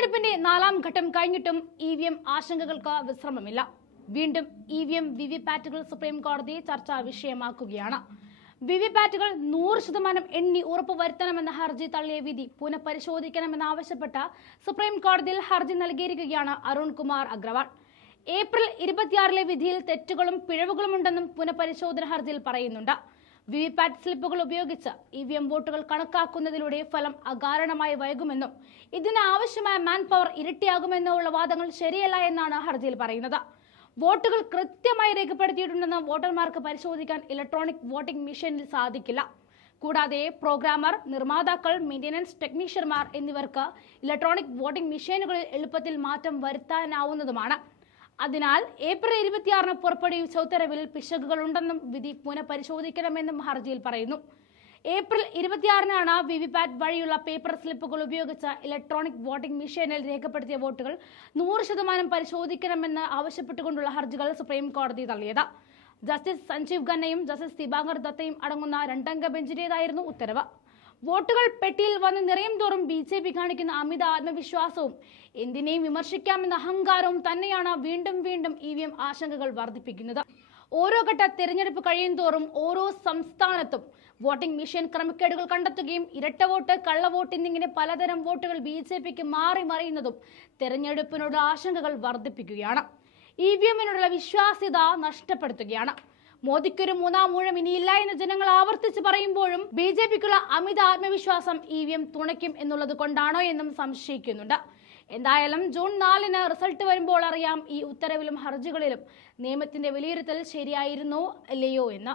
തെരഞ്ഞെടുപ്പിന്റെ 4ാം ഘട്ടം കഴിഞ്ഞിട്ടും ഇവിഎം ആശങ്കകൾക്ക് വിശ്രമമില്ല. വീണ്ടും ഇവിഎം വിവിപാറ്റുകൾ സുപ്രീം കോടതി ചർച്ചാ വിഷയമാക്കുകയാണ്. വിവിപാറ്റുകൾ 100% എണ്ണി ഉറപ്പുവരുത്തണമെന്ന ഹർജി തള്ളിയ വിധി പുനഃപരിശോധിക്കണമെന്നാവശ്യപ്പെട്ട് സുപ്രീം കോടതിയിൽ ഹർജി നൽകിയിരിക്കുകയാണ് അരുൺ കുമാർ അഗ്രവാൾ. ഏപ്രിൽ 26 വിധിയിൽ തെറ്റുകളും പിഴവുകളുമുണ്ടെന്നും പുനഃപരിശോധന ഹർജിയിൽ പറയുന്നുണ്ട്. വിവിപാറ്റ് സ്ലിപ്പുകൾ ഉപയോഗിച്ച് ഇവിഎം വോട്ടുകൾ കണക്കാക്കുന്നതിലൂടെ ഫലം അകാരണമായി വൈകുമെന്നും ഇതിന് ആവശ്യമായ മാൻ പവർ ഇരട്ടിയാകുമെന്നോ ഉള്ള വാദങ്ങൾ ശരിയല്ല എന്നാണ് ഹർജിയിൽ പറയുന്നത്. വോട്ടുകൾ കൃത്യമായി രേഖപ്പെടുത്തിയിട്ടുണ്ടെന്ന് വോട്ടർമാർക്ക് പരിശോധിക്കാൻ ഇലക്ട്രോണിക് വോട്ടിംഗ് മെഷീനിൽ സാധിക്കില്ല. കൂടാതെ പ്രോഗ്രാമർ, നിർമ്മാതാക്കൾ, മെയിന്റനൻസ് ടെക്നീഷ്യന്മാർ എന്നിവർക്ക് ഇലക്ട്രോണിക് വോട്ടിംഗ് മെഷീനുകളിൽ എളുപ്പത്തിൽ മാറ്റം വരുത്താനാവുന്നതുമാണ്. അതിനാൽ ഏപ്രിൽ 26 പുറപ്പെടുവിച്ച ഉത്തരവിൽ പിശകുകളുണ്ടെന്നും വിധി പുനഃപരിശോധിക്കണമെന്നും ഹർജിയിൽ പറയുന്നു. ഏപ്രിൽ 26 വിവിപാറ്റ് വഴിയുള്ള പേപ്പർ സ്ലിപ്പുകൾ ഉപയോഗിച്ച് ഇലക്ട്രോണിക് വോട്ടിംഗ് മെഷീനിൽ രേഖപ്പെടുത്തിയ വോട്ടുകൾ 100% പരിശോധിക്കണമെന്ന് ആവശ്യപ്പെട്ടുകൊണ്ടുള്ള ഹർജികൾ സുപ്രീം കോടതി തള്ളിയത്. ജസ്റ്റിസ് സഞ്ജീവ് ഖന്നയും ജസ്റ്റിസ് ദിബാങ്കർ ദത്തയും അടങ്ങുന്ന 2-അംഗ ബെഞ്ചിന്റേതായിരുന്നു ഉത്തരവ്. വോട്ടുകൾ പെട്ടിയിൽ വന്ന് നിറയും തോറും BJP കാണിക്കുന്ന അമിത ആത്മവിശ്വാസവും എന്തിനേയും വിമർശിക്കാമെന്ന അഹങ്കാരവും തന്നെയാണ് വീണ്ടും വീണ്ടും ഇവിഎം ആശങ്കകൾ വർദ്ധിപ്പിക്കുന്നത്. ഓരോ ഘട്ട തെരഞ്ഞെടുപ്പ് കഴിയും തോറും ഓരോ സംസ്ഥാനത്തും വോട്ടിംഗ് മെഷീൻ ക്രമക്കേടുകൾ കണ്ടെത്തുകയും ഇരട്ട വോട്ട്, കള്ളവോട്ട് എന്നിങ്ങനെ പലതരം വോട്ടുകൾ BJPക്ക് മാറി മറിയുന്നതും തെരഞ്ഞെടുപ്പിനോടുള്ള ആശങ്കകൾ വർദ്ധിപ്പിക്കുകയാണ്. ഇവിഎമ്മിനോടുള്ള വിശ്വാസ്യത നഷ്ടപ്പെടുത്തുകയാണ്. മോദിക്കൊരു 3-ാം ഊഴം ഇനിയില്ല എന്ന് ജനങ്ങൾ ആവർത്തിച്ച് പറയുമ്പോഴും BJPക്കുള്ള അമിത ആത്മവിശ്വാസം ഇവിഎം തുണയ്ക്കും എന്നുള്ളത് കൊണ്ടാണോ എന്നും സംശയിക്കുന്നുണ്ട്. എന്തായാലും ജൂൺ 4 റിസൾട്ട് വരുമ്പോൾ അറിയാം ഈ ഉത്തരവിലും ഹർജികളിലും നിയമത്തിന്റെ വിലയിരുത്തൽ ശരിയായിരുന്നോ അല്ലയോ എന്ന്.